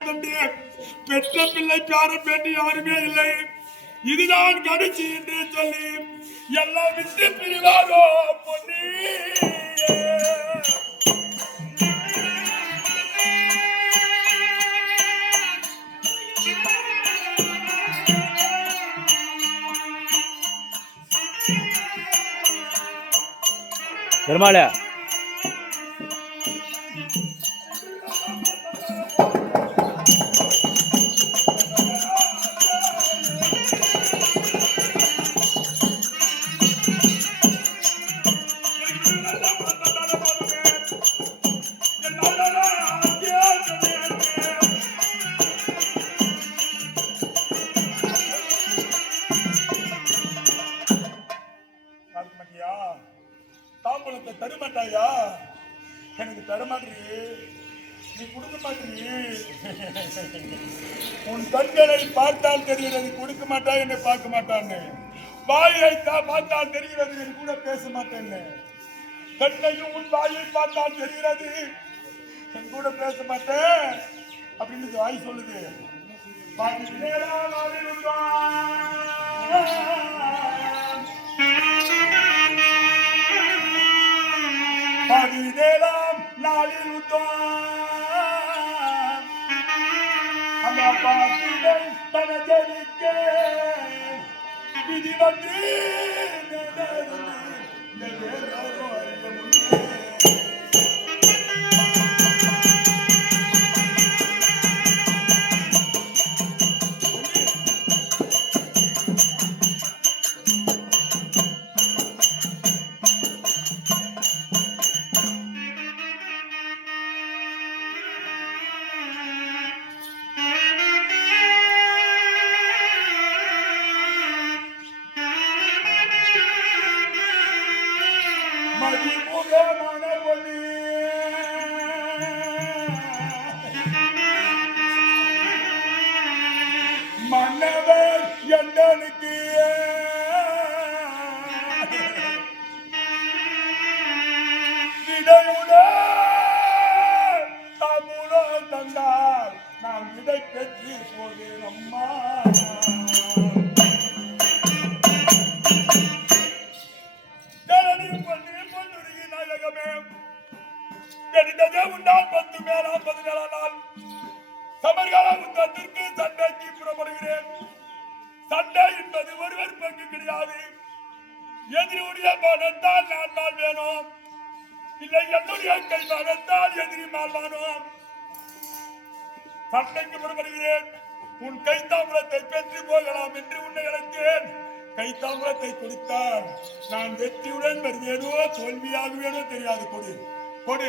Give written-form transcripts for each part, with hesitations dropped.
பெற்ற பிள்ளை பேர பெண்ணு யாருமே இல்லை. இதுதான் கடைசி என்று சொல்லி எல்லாம் விட்டு பிரிவாரோ பொன்னி. பெருமாளே தாம்பூலத்தை தருமாட்டாயா? எனக்கு தரமாட்டீ, நீ கொடுக்க மாட்டீ. உன் கண்களை பார்த்தால் தெரிகிறது கொடுக்க மாட்டா, என்னை பார்க்க மாட்டான்னு. வாயை பார்த்தால் தெரிகிறது என் கூட பேச மாட்டேன்னு. கண்ணையும் உன் வாயை பார்த்தால் தெரிகிறது என் கூட பேச மாட்டேன் அப்படின்னு வாய் சொல்லுது. பதினேழாம் நாளில் அந்த பாட்டினை தனதளிக்க விதி வந்து மன்னவர் எந்தனுக்கு விடையுடன் தமிழம் தந்தால் நாம் விடை பெற்று போகிறோம் அம்மா. உண்டால் 10 மேலாம் 17 நாள் சமர்கால யுத்தத்திற்கு சண்டைக்கு புறப்படுகிறேன். சண்டை என்பது ஒருவர் பங்கு கிடையாது. எதிரியுடைய மனத்தால் நான் வாழ்வேனோம், இல்லை என்னுடைய கை மனத்தால் எதிரி வாழ்வானோம். சண்டைக்கு புறப்படுகிறேன். உன் கைத்தாம்பலத்தை பெற்று போகலாம் என்று உன்னை அழைத்தேன். கைத்தாம்பலத்தை கொடுத்தால் நான் வெற்றியுடன் வருவேனோ தோல்வியாகுவேனோ தெரியாது. கொடு கொடு.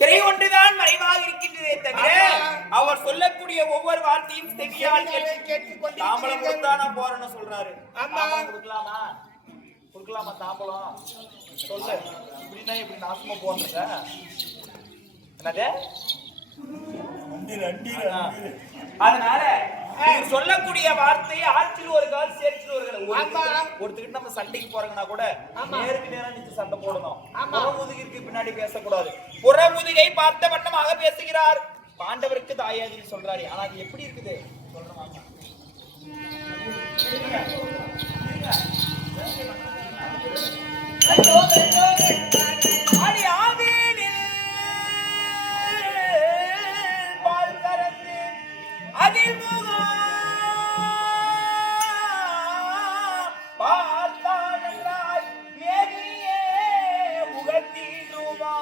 திரை ஒன்றுதான் மறைவாக இருக்கின்றதே தவிர அவர் சொல்லக்கூடிய ஒவ்வொரு வார்த்தையும் செவியால் கேட்டுக்கொண்டு தாம்பலம் கொடுத்தா நான் போறேன்னு சொல்றாரு. கொடுக்கலாமா கொடுக்கலாமா தாம்பலம் சொல்லு. இப்படின்னா இப்படி நாசமா போன்றத என்னது? அதனால சொல்லக்கூடிய வார்த்தையை ஆட்சியில் ஒரு கால் சேர்ச்சியில் ஒரு கால். ஒருத்தருக்கு நம்ம சண்டைக்கு போறோம்னா கூட நேருக்கு நேரம் நின்று சண்டை போடணும். புறமுதுகிற்கு பின்னாடி பேசக்கூடாது. புறமுதுகை பார்த்த வண்ணமாக பேசுகிறார். பாண்டவருக்கு தாயாதின்னு சொல்றாரு. ஆனா அது எப்படி இருக்குது சொல்றேன். அதில் பார்த்தாய் ஏகியே உகத்திடுவா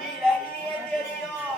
விலகிய தெரியும்.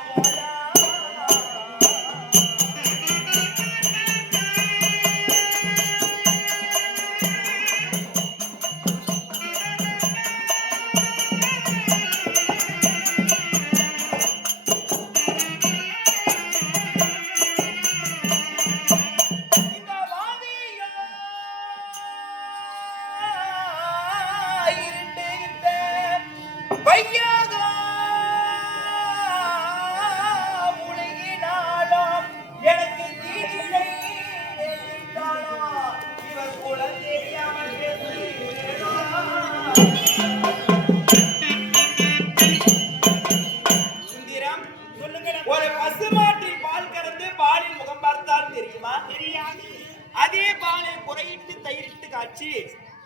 தெரியுமா? அதே பாலை புறையிட்டு தயிரிட்டு காய்ச்சி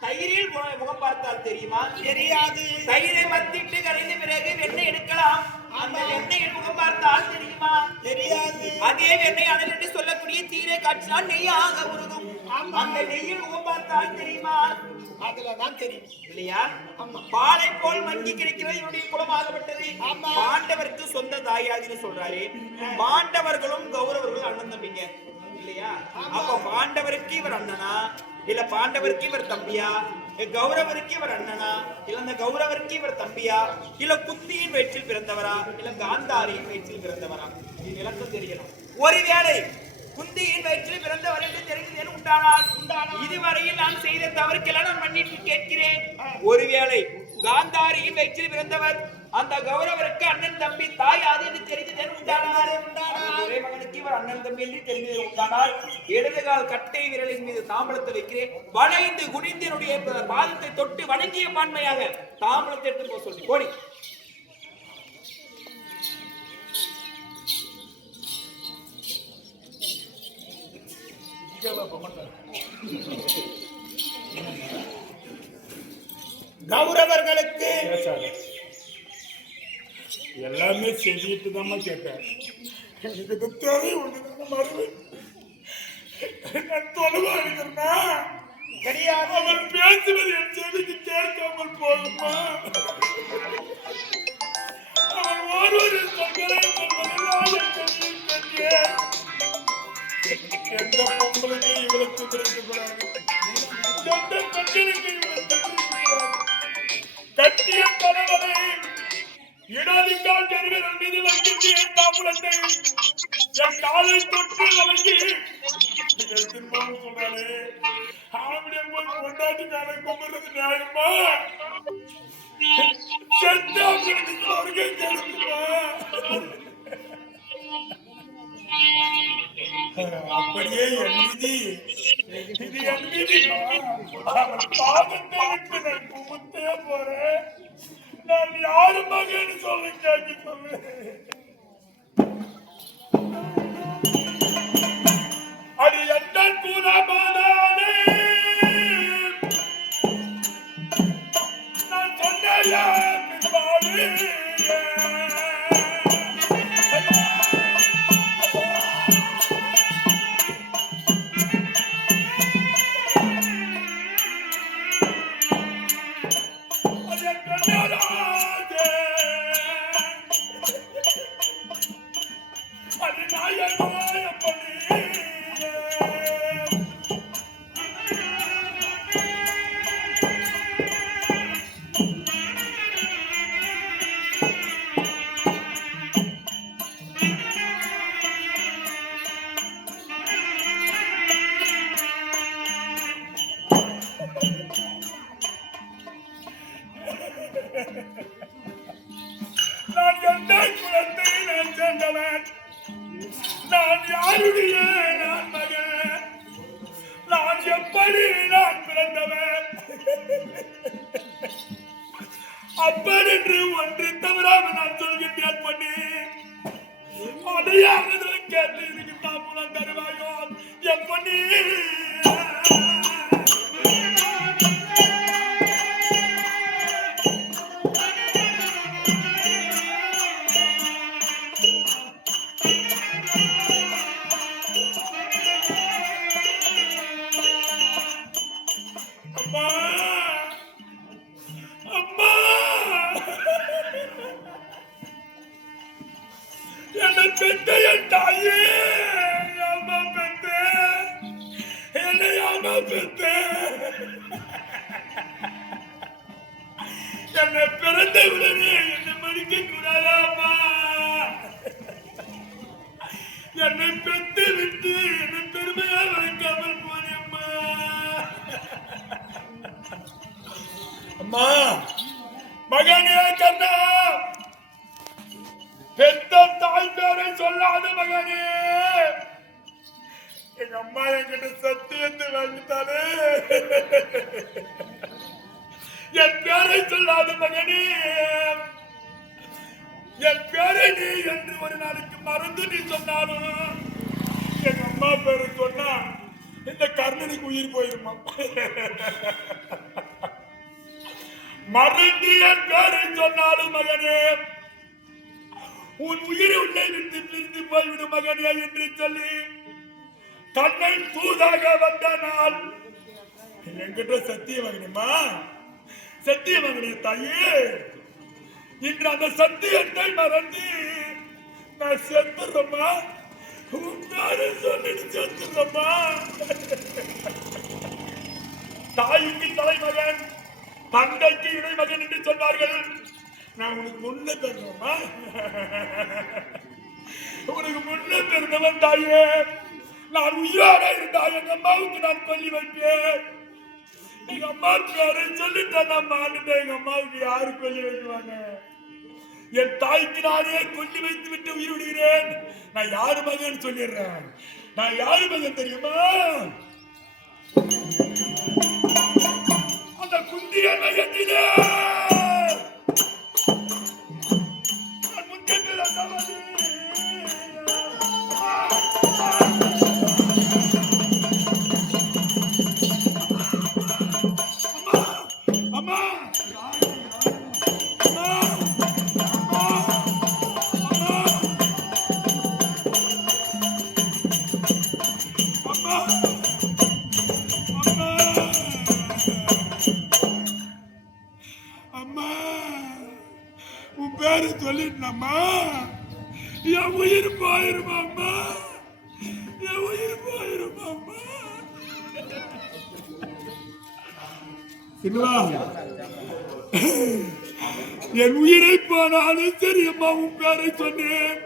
தயிரில் முகம் பார்த்தால் தெரியுமா? தெரியாது. தயிரை மத்திட்டு கரைந்த பிறகு வெண்ணெய் எடுக்கலாம். அந்த வெண்ணெயில் முகம் பார்த்தால் தெரியுமா? தெரியாது. அதே வெண்ணெய் அனல் என்று சொல்லக்கூடிய தீரை காய்ச்சினால் நெய்யாக உருகும். அந்த நெய்யில் முகம் பார்த்தால் தெரியுமா? அதுலதான் தெரியும் இல்லையா? பாலை போல் மங்கி கிடைக்கிறது என்னுடைய குலமாகப்பட்டது. பாண்டவருக்கு சொந்த தாயாதின்னு சொல்றாரு. பாண்டவர்களும் கௌரவர்களும் அண்ணன் தம்பிங்க இல்லையா? அப்ப பாண்டவருக்கு இவர் அண்ணனா இல்ல பாண்டவருக்கு இவர் தம்பியா? கௌரவருக்கு இவர் அண்ணனா இல்ல அந்த கௌரவருக்கு இவர் தம்பியா? இல்ல குந்தியின் வயிற்றில் பிறந்தவரா இல்ல காந்தாரியின் வயிற்றில் பிறந்தவரா? இது விளக்கம் தெரியணும். ஒருவேளை குந்தியின் வயிற்றில் பிறந்தவர் என்று தெரிந்தது உண்டானால் இதுவரையில் நான் செய்த தவறுக்கெல்லாம் நான் மன்னிப்பு கேட்கிறேன். ஒருவேளை காந்தாரியின் வயிற்றில் பிறந்தவர் அந்த கௌரவருக்கு அண்ணன் தம்பி தாய் அது என்று தெரிந்தது உண்டானால் ஒரே மகனுக்கு இவர் அண்ணன் தம்பி என்று தெரிந்தது உண்டானால் இடதுகால் கட்டை விரலின் மீது தாம்பலத்தை வைக்கிறேன். வளைந்து குனிந்து என்னுடைய பாதத்தை தொட்டு வணங்கிய பான்மையாக தாம்பலத்தை எடுத்து போக சொல்லி போடி. கௌரவர்களுக்கு எல்லாமே செஞ்சுட்டு தான் கேட்டேன். எனக்கு இது தேவை ஒன்று மறுவை தொலைவா இருக்கிறனா தெரியாது. அவன் பேசுவது என் செவிக்கு கேட்காமல் போகுமா? அவன் ஒருவரு சொல்களை சொல்வதெல்லாம் என் செவியில் கேட்டேன். எந்த பொங்கலுக்கு இவளுக்கு கிடைக்கக்கூடாது, எந்த கட்டிலுக்கு இவளுக்கு கிடைக்கக்கூடாது. கட்டிய தலைவரை இடதிக்கால் தெரிவிதல் மீது வைக்கின்ற என் தாம்பூலத்தை என் காலை தொட்டு வழங்கி சொன்னாரு. ஆவிடம் போய் கொண்டாட்டி காலை கும்பிடுறது நியாயமா? செஞ்சாங்க கேட்குமா? அப்படியே என் விதி, இது என் விதி. அவன் பாதத்தை விட்டு நான் கும்பிட்டே போறேன். நான் யாரு மகன்னு சொல்லி கேட்க சொல்லு. அது என்ன கூறமானே நான் சொன்னேன் பின்பாடு. நான் எந்த குலத்தை நான் சேர்ந்தவன்? நான் யாருடைய நான் மகன்? நான் எப்படி நான் பிறந்தவன்? அப்படி ஒன்று தவறாக நான் சொல்கின்றேன் பண்ணி அடையாள கேட்டு எனக்கு தாம்பூலம் தருவாயோ எப்படி? என்னை பெற்ற என் தாயே, அம்மா பெற்ற என்னை அம்மா பெற்ற என்னை பிறந்த உடனே என்னை மடிக்க கூடாதாமா? என்னை பெற்று விட்டு என்னை பெருமையா வளர்க்காமல் போனேம்மா. அம்மா மகனே கண்ணா, பெத்த தாய் பேரை சொல்லாத மகனே. எங்க அம்மா என்கிட்ட சத்தியத்தை வாங்கிட்டாலே. என் பேரை சொல்லாத மகனே. என் பேரை நீ என்று ஒரு நாளைக்கு மறந்து நீ சொன்னாலும் எங்க அம்மா பேரு சொன்னா இந்த கர்ணனுக்கு உயிர் போயிருமா? மறந்து என் பேரை சொன்னாலும் மகனே உன் உயிர் உன்னை விட்டு பிரிந்து போய்விடும் மகனே என்று சொல்லி கண்ணன் தூதாக வந்த நாள் என்கிட்ட சத்தியம் வாங்கினமா, சத்தியம் வாங்கின தாயே. இன்று அந்த சத்தியத்தை மறந்து நான் செத்துறமா, உன்னாரு சொல்லிட்டு செத்துறமா. தாய்க்கு தலைமகன், தந்தைக்கு இடைமகன் என்று சொன்னார்கள். நான் உனக்கு முன்ன பிறந்தவமா, உனக்கு முன்ன பிறந்தவன் தாயே. நான் உயிரோட இருந்தா எங்க அம்மாவுக்கு நான் கொல்லி வைப்பேன். எங்க அம்மா பேரை சொல்லிட்டேன் நான் மாட்டுட்டேன். எங்க அம்மாவுக்கு யாரு கொல்லி வைக்குவாங்க? என் தாய்க்கு நானே கொல்லி வைத்து விட்டு உயிர் விடுகிறேன். நான் யாரு மகன் சொல்லிடுறேன். நான் யாரு மகன் தெரியுமா? அந்த குந்திய மகத்திலே சொல்லிட்டமா, என் உயிர் போயிருமாம்மா, என் உயிர் போயிருமாம்மா. என் உயிரை போனாலும் சரி அம்மா, உன் பேரை சொன்னேன்.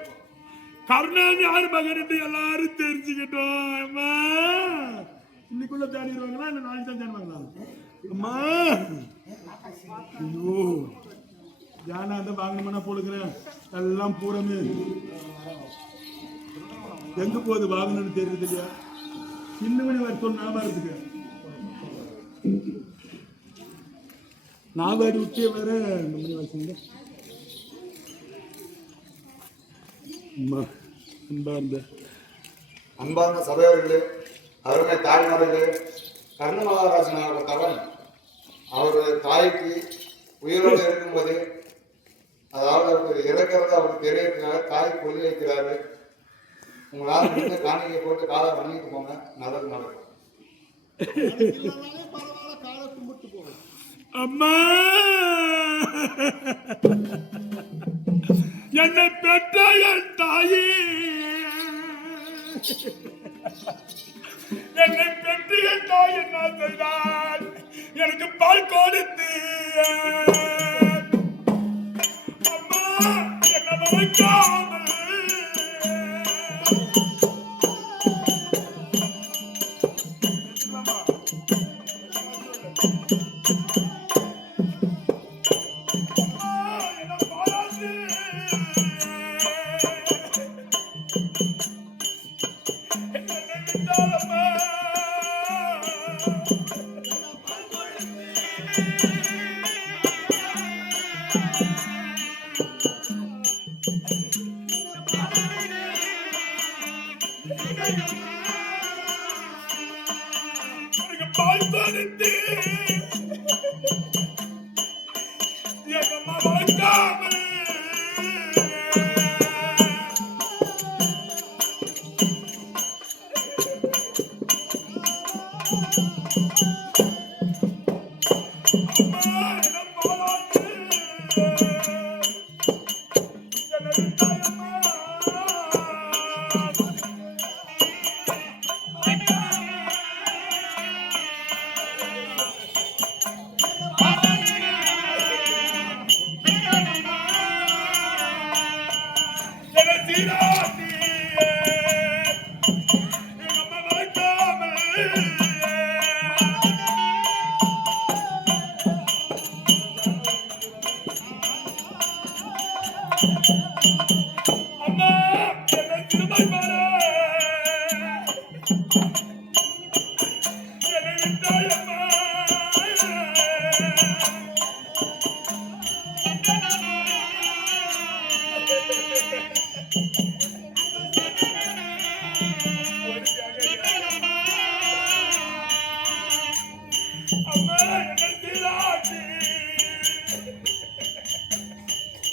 கர்ணன் யார் மகன் என்று எல்லாரும் தெரிஞ்சுக்கிட்டோம். அம்மா இன்னைக்குள்ள தேடிடுவாங்களா இல்ல நாளைக்கு தான் தேடுவாங்களா? அம்மா ஐயோ, யானை அந்த வாங்கணும்னா போடுக்கிறேன் எல்லாம் பூரமே எங்க போகுது வாங்கணும்னு தெரியுது இல்லையா? இன்னும் வர சொன்ன ஞாபகத்துக்கு நாவாடி விட்டே வர இந்த மணி வச்சுங்க. அன்பார்ந்த சபையர்களே, அருமை தாய்மார்களே, கர்ண மகாராஜனாக தவன் அவருடைய தாய்க்கு உயிரோடு இருக்கும்போது, அதாவது அவருக்கு இறக்கிறது அவருக்கு தெரியறதுனால தாய் கொல்லி வைக்கிறாரு. உங்களால் முடிஞ்ச காணிக்கை போட்டு காலை பண்ணிட்டு போங்க, நல்லது நடக்கும். அம்மா என்னை பெற்ற என் தாயே, என்னை பெற்ற என் தாய் என்ன செய்தால் எனக்கு பால் கொடுத்து அம்மா என்ன வளர்க்காமல் பால் கொடுத்து எங்க அம்மா வளர்க்காமல்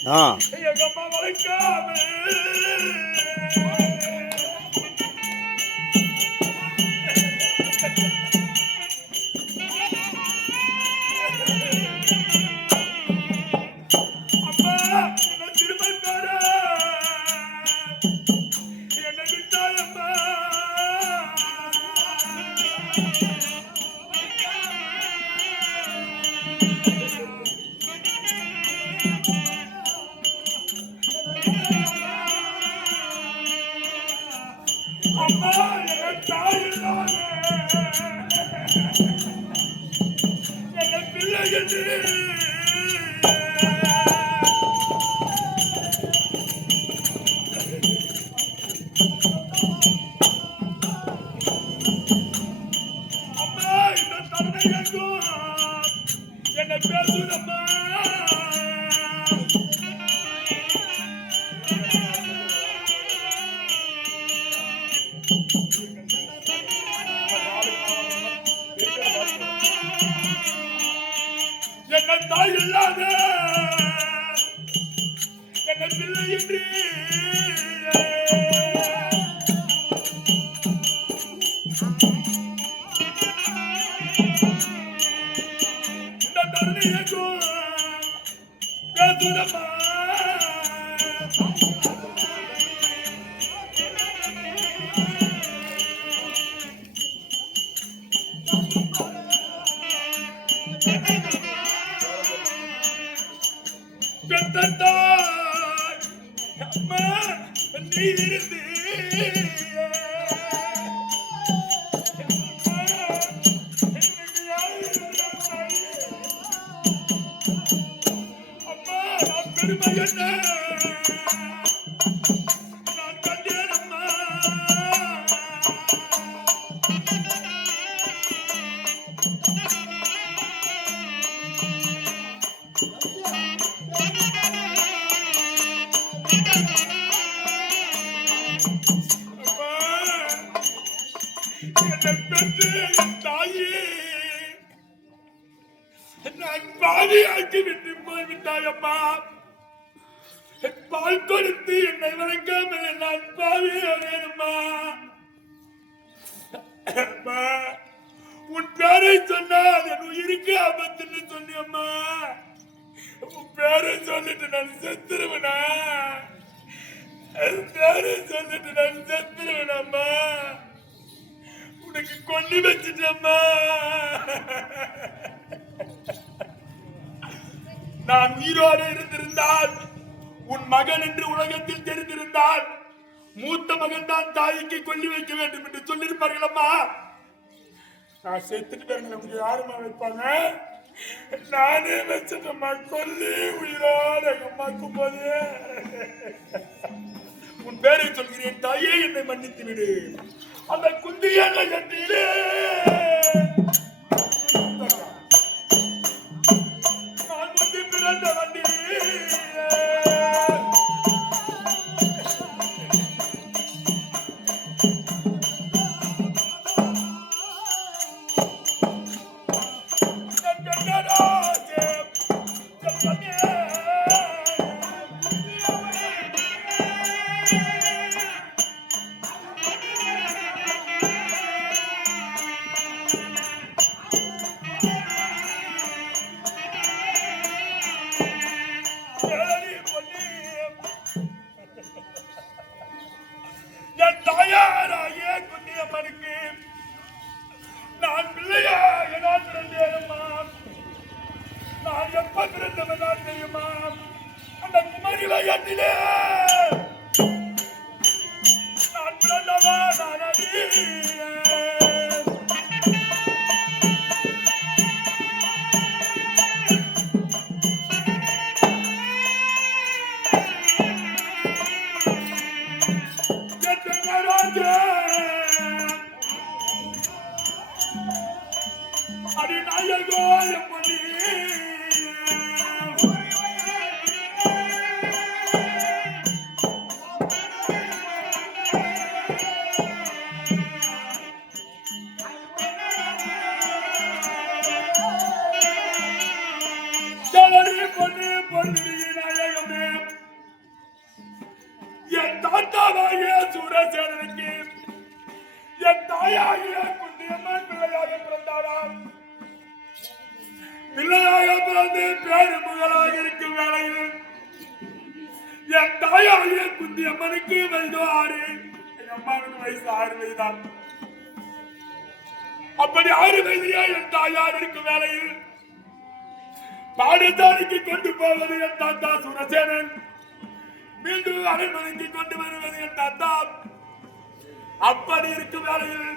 ஆ எங்க அம்மா வளைக்காம அம்மா என்ன திரும்ப பாரு என்ன விட்டாயம்மா அம்மா என்ன தாய் இல்லாம என்ன பிள்ளை என்று அம்மா இந்த தந்தை எங்கும் என்ன பேசுதம்மா என்ன தாய் இல்லாத என்ன பிள்ளை என்று இந்த தருணி எங்கும் பேசுதம்மா பெத்தத்தாய் அம்மா நீ இருந்து அம்மா நான் பெருமை என்ன நான் கண்டேன் அம்மா என்னை பெற்று என் தாயே நான் பாதியாக்கி விட்டு போய்விட்டாய் அம்மா பால் கொடுத்து என்னை வளர்க்காமல் நான் பாவியானேனம்மா அம்மா உன் பேரை சொன்னால் என் உயிருக்கு ஆபத்துன்னு சொன்னியம்மா உன் பேரை சொல்லிட்டு நான் செத்துருவேனா பேரை சொல்லிட்டு நான் செத்துருவேனம்மா உனக்கு கொல்லி வச்சுட்டம்மா நான் உயிரோடு இருந்திருந்தால் உன் மகன் என்று உலகத்தில் தெரிந்திருந்தால் மூத்த மகன் தான் தாய்க்கு கொல்லி வைக்க வேண்டும் என்று சொல்லியிருப்பார்கள் அம்மா நான் செத்துட்டு பேருங்க நமக்கு யாருமா வைப்பாங்க நானே வச்சிட்டம்மா கொல்லி உயிரோடு எங்க அம்மாக்கும் போது உன் பேரை சொல்கிறேன் தாயே என்னை மன்னித்து விடு அந்த குந்திய நகத்திலே நான் முந்தி பிறந்த வண்டி என் தாயாராகிய குந்தியம்மனுக்கு நான் பிள்ளையா என்னால் பிறந்தேனம்மா நான் எப்ப பிறந்தவன் நான் தெரியுமா அந்த குமரி வயத்திலே நான் பிறந்தவா நான் அறியேன். அடி நாயகோ எப்படி தாத்தாவாகிய சூரசேனனுக்கு என் தாயாகிய குந்தியம்மன் பிள்ளையாக பிறந்தாராம். பிள்ளையாக பிறந்து பேருமுகளாக இருக்கும் வேளையில் என் தாயாகிய குந்தியம்மனுக்கு வயது 6, என் அம்மாவுக்கு வயசு 6 வயதுதான். அப்படி 6 வயதிலே என் தாயார் இருக்கும் வேளையில் பாடசாலைக்கு கொண்டு போவது என் தாத்தா சூரசேனன், மீண்டும் அரண்மனைக்கு கொண்டு வருவது என் தாத்தா. அப்படி இருக்கும் வேளையில்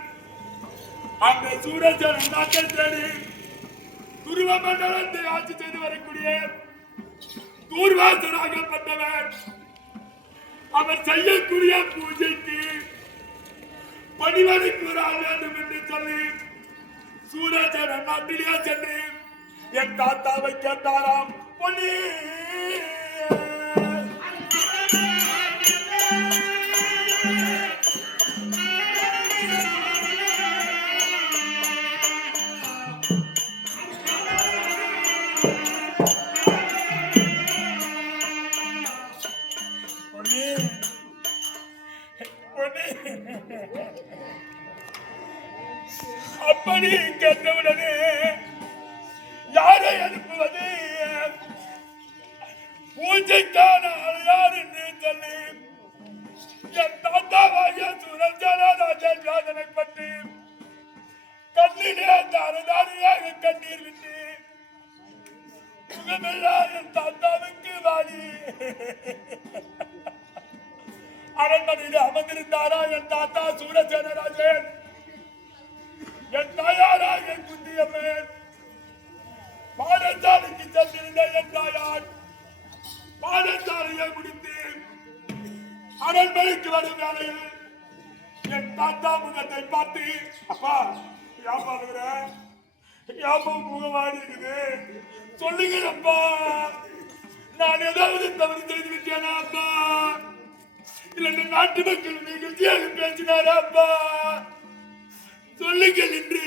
அந்த சூரசேனன் நாட்டை தேடி துருவ மண்டலத்தை ஆட்சி செய்து வரக்கூடிய தூர்வாசராகப்பட்டவர். அவர் செய்யக்கூடிய பூஜைக்கு பணிவடைக்கு ஒரு ஆள் வேண்டும் என்று சொல்லி சூரசேனன் நாட்டிலே சென்று என் தாத்தாவை கேட்டாராம். பொன்னி அப்படி கேட்டவுடனே யாரை அனுப்புவது, பூஜைக்கான யார் என்று சொல்லி என் தாத்தாவாகிய சூரசேனனை பற்றி கண்ணிலே தாரதாரியாக கண்ணீர் விட்டு முகமெல்லாம் என் தாத்தாவுக்கு வாடி அரண்மனையில் அமர்ந்திருந்தாரா என் தாத்தா சூரசேனராஜன். என் தாயாராக குந்தியம்மன் பாடசாலைக்கு சென்றிருந்த என் தாயார் பாடசாலையை முடித்து அரண்மனைக்கு வரும் வேளையில் என் தாத்தா முகத்தை பார்த்து, அப்பா யாப்பாடுகிற யாப்பா முகமாடி இருக்குது, சொல்லுங்கப்பா, நான் ஏதாவது தவறு செய்து விட்டேனா அப்பா, இல்லை நாட்டு மக்கள் நிகழ்ச்சியாக பேசினாரா அப்பா, சொல்லுங்கள் என்று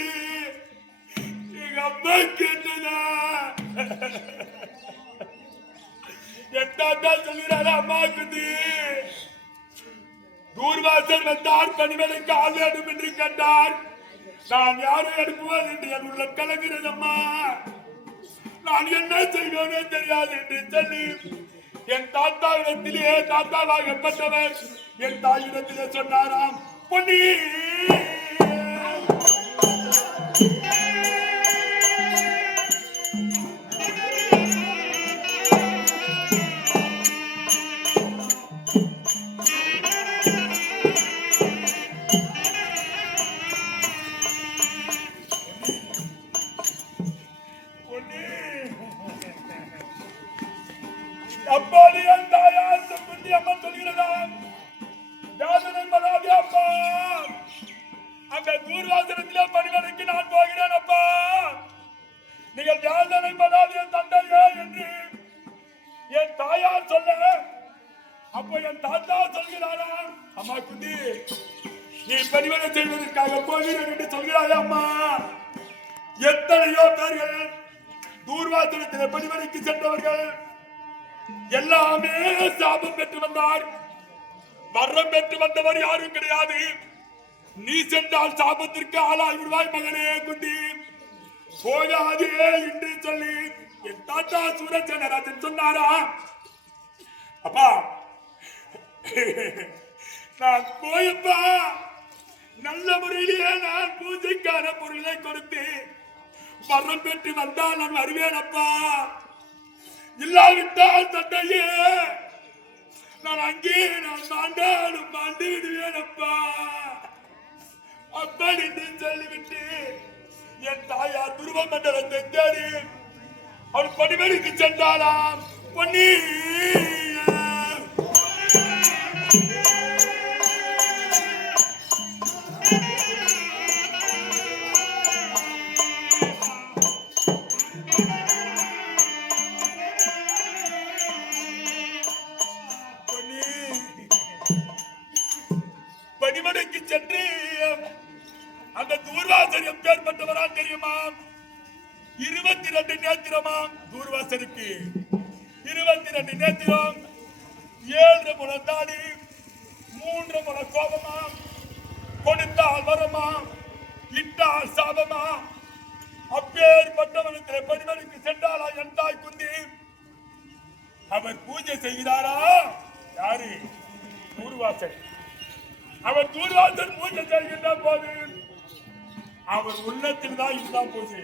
எங்க அம்மா கேட்டதா. என் தாத்தா சொல்கிறாரா அம்மாவுக்கு தூர்வாசன் வந்தார், பணிவடைக்கு ஆள் வேண்டும் என்று கேட்டார். நான் யாரை அனுப்புவது என்று என் உள்ள கலங்கிறது அம்மா, நான் என்ன செய்வேனே தெரியாது என்று சொல்லி என் தாத்தாவிடத்திலே தாத்தாவாகப்பட்டவர் என் தாயிடத்திலே சொன்னாராம். பொன்னி அப்போது என் தாயார் குந்தி அம்மன் சொல்கிறதா, வேதனை படாதே அப்பா, அந்த தூர்வாசனத்திலே பணிவடைக்கு நான் போகிறேன் அப்பா, நீங்கள் வேதனை படாதே தந்தையே என்று என் தாயார் சொல்ல, அப்போ என் தாத்தா சொல்கிறாரா, அம்மா குந்தி நீ பணிவடை செய்வதற்காக போகிறேன் என்று சொல்கிறாயா அம்மா. எத்தனையோ பேர்கள் தூர்வாசனத்திலே பணிவடைக்கு சென்றவர்கள் எல்லாமே சாபம் பெற்று வந்தார், வரம் பெற்று வந்தவர் யாரும் கிடையாது. நீ சென்றால் சாபத்திற்கு ஆளாகி விடுவாய் மகனே குந்தி, போகாதே என்று சொல்லி என் தாத்தா சூரசேனராஜன் சொன்னாரா. அப்பா நான் போயப்பா, நல்ல முறையிலேயே நான் பூஜைக்கான பொருளை கொடுத்து வரம் பெற்று வந்தால் நான் வருவேன் அப்பா, இல்லாவிட்டால் தந்தையே நான் அங்கே நான் மாண்டாலும் மாண்டு விடுவேன் அப்பா. அப்படி சொல்லிவிட்டு என் தாயார் துருவ மண்டலத்தை தேடி அவள் பணிவெளிக்கு சென்றாளாம். பொன்னி பணிமடைக்கு சென்று அந்த தூர்வாசர் எப்பேற்பட்டவரா தெரியுமா? 22 நேத்திரமாம் தூர்வாசருக்கு, 22 நேத்திரம், 7 முழந்தாடி, 3 முறை கோபமா, கொடுத்தால் வரமா, இட்டால் சாபமா, அப்பேற்பட்டவனுக்கு பணிவனுக்கு சென்றாளா என் தாய் குந்தி. அவர் பூஜை செய்கிறாரா? யாரு? தூர்வாசன். அவர் தூர்வாசன் பூஜை செய்கின்ற போது அவர் உள்ளத்தில் தான் இதுதான் பூஜை,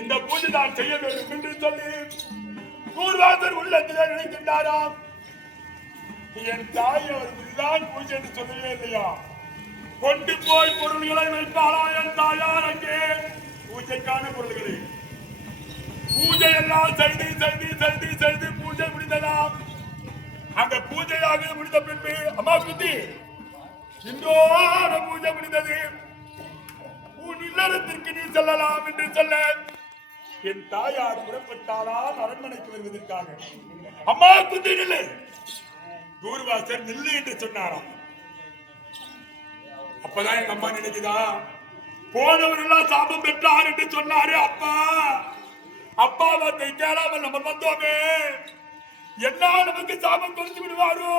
இந்த பூஜை நான் செய்ய வேண்டும் என்று சொல்லி தூர்வாசன் உள்ளத்திலே நினைக்கின்றாராம். என் தாய் அவர் இதுதான் பூஜை என்று சொல்லவே இல்லையா? கொண்டு போய் பொருள்களை வைப்பாளா என் தாயார் அங்கே பூஜைக்கான பொருள்களை? பூஜை எல்லாம் செய்து செய்து செய்து செய்து பூஜை முடிந்ததாம். அந்த பூஜையாக முடிந்த பின்பு அம்மா குந்தி இன்றோட பூஜை முடிந்தது, உன் இல்லறத்திற்கு நீ செல்லலாம் என்று சொல்ல என் தாயார் புறப்பட்டாளால் அரண்மனைக்கு வருவதற்காக. அம்மா குந்தி நில்லு, தூர்வாசன் நில்லு என்று சொன்னாராம். அப்பதான் எங்க அம்மா நினைக்குதா, போனவர் எல்லாம் சாபம் பெற்றார் என்று சொன்னாரு. அப்பா அப்பா வந்து கேளாமல் நம்ம வந்தோமே, என்ன நமக்கு சாபம் கொடுத்து விடுவாரோ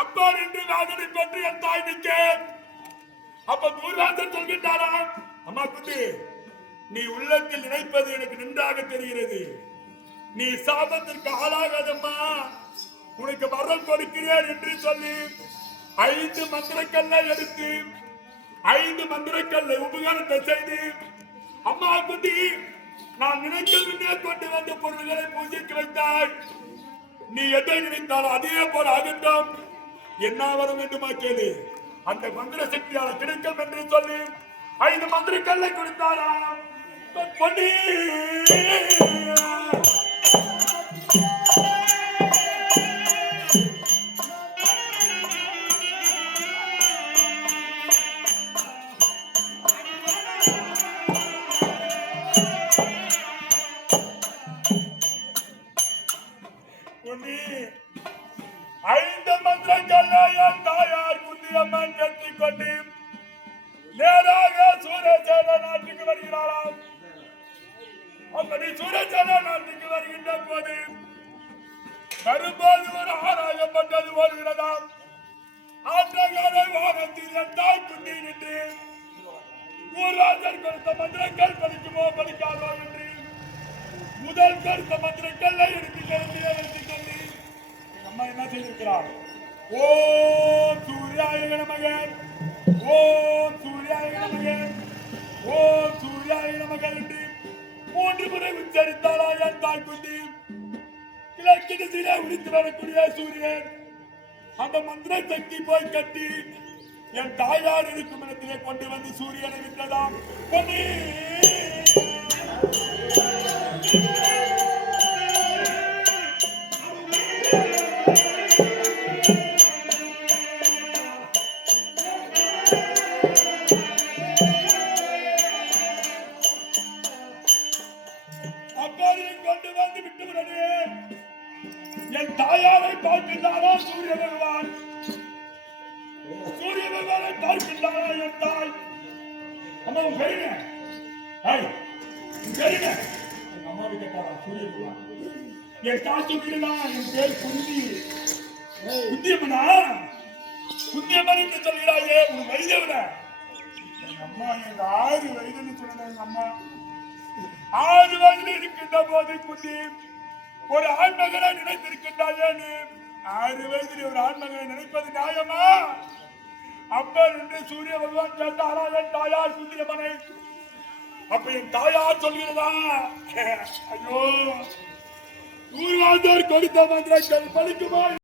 அப்பா என்று வேதனை பெற்று என் தாய் நிற்க. அப்ப தூர்வாசன் சொல்கின்றாராம், அம்மா குந்தி நீ உள்ளத்தில் நினைப்பது எனக்கு நன்றாக தெரிகிறது, நீ சாபத்திற்கு ஆளாகாதம்மா, உனக்கு வரம் கொடுக்கிறேன் என்று சொல்லி 5 மந்திரக்கல்லை எடுத்து 5 மந்திரக்கல்லை உபகாரத்தை செய்து, அம்மா குந்தி நான் நினைக்கவில்லை கொண்டு வந்த பொருள்களை பூஜைக்கு வைத்தாய், நீ எதை நினைத்தாலும் அதே போல ஆகட்டும், என்ன வரும் என்று கேளு, அந்த மந்திர சக்தியால் கிடைக்கும் என்று சொல்லி 5 மந்திரக்கல்லை கொடுத்தாராம். பொன்னி நேராக சூரசேன நாட்டுக்கு வருகிறாராம். அப்படி சூரசேன நாட்டுக்கு வருகின்ற போது வரும்போது ஒரு ஆராயப்பட்டது வருகிறதாம். ஆற்றகாரை வானத்தில் என் தாய் குந்தி நின்று ஊராஜர் கொடுத்த மந்திரங்கள் படிக்குமோ படிக்காதோ என்று முதல் கொடுத்த மந்திரங்களை எடுத்துக்கொண்டு அம்மா என்ன செய்திருக்கிறார்? ஓம் சூர்யாய நமக, ஓம் சூர்யாய நமக, ஓம் சூர்யாய நமக என்று 3 முறை உச்சரித்தாளா என் தாய் குந்தி. கிழக்கு திசையிலே உதித்து வரக்கூடிய சூரியன் அந்த மந்திர சக்தி போய் கட்டி என் தாயார் இருக்கும் இடத்திலே கொண்டு வந்து சூரியனை விட்டதாம். கொண்டு வந்து விட்டுவிடனே என் தாயாரை பார்க்கின்றாரா சூரிய பகவான்? சூரிய பகவானை பார்க்கின்றாரா என் தாய்? அம்மா சரிங்க, சரிங்க. எங்க அம்மாவை கேட்டாரா சூரிய பகவான்? என் தாய் சொல்லிடுதான் என் பேர் குந்தி. குந்தியம்மனா? குந்தியம்மன் என்று சொல்கிறாயே, உன் வயதை விட எங்க அம்மா எனக்கு 6 வயதுன்னு சொன்ன எங்க அம்மா 6 வயதில் இருக்கின்ற போது குந்தி ஒரு ஆண்மகனை நினைத்திருக்கின்றாயே, 6 வயதில் ஒரு ஆண்மகனை நினைப்பது நியாயமா? அப்ப என்று சூரிய பகவான் கேட்டாரா என் தாயார் குந்தியம்மனை? அப்ப என் தாயார் சொல்கிறதா, ஐயோ தூர்வாசர் கொடுத்த மந்திரங்கள் பலிக்குமா?